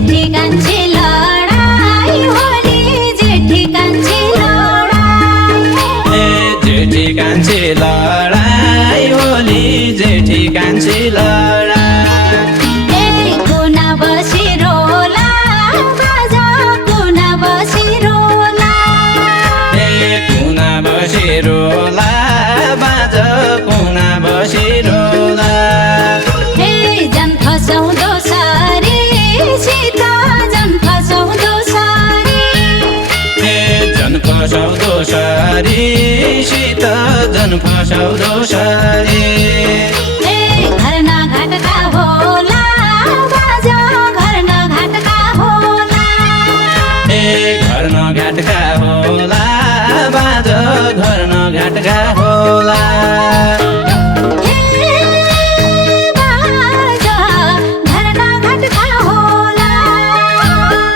जेठी कान्छी लडाई होली जेठी कान्छी लडाई जेठी कान्छी लडाई होली जेठी कान्छी लडाई कुना बसी रोला बाजा कुना बसी रोला कुना बसी रोला बाज कुना बसी रोला जन फसाउँदो सारी सीता जन फसाउँदो सारी जन फसाउँदो सारी सीता जन फसाउँदो सारी घरना घाटका होला बाजा घरना घाटका होला घर न घाटका होला बाज घर न घाटका होला